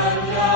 Hallelujah.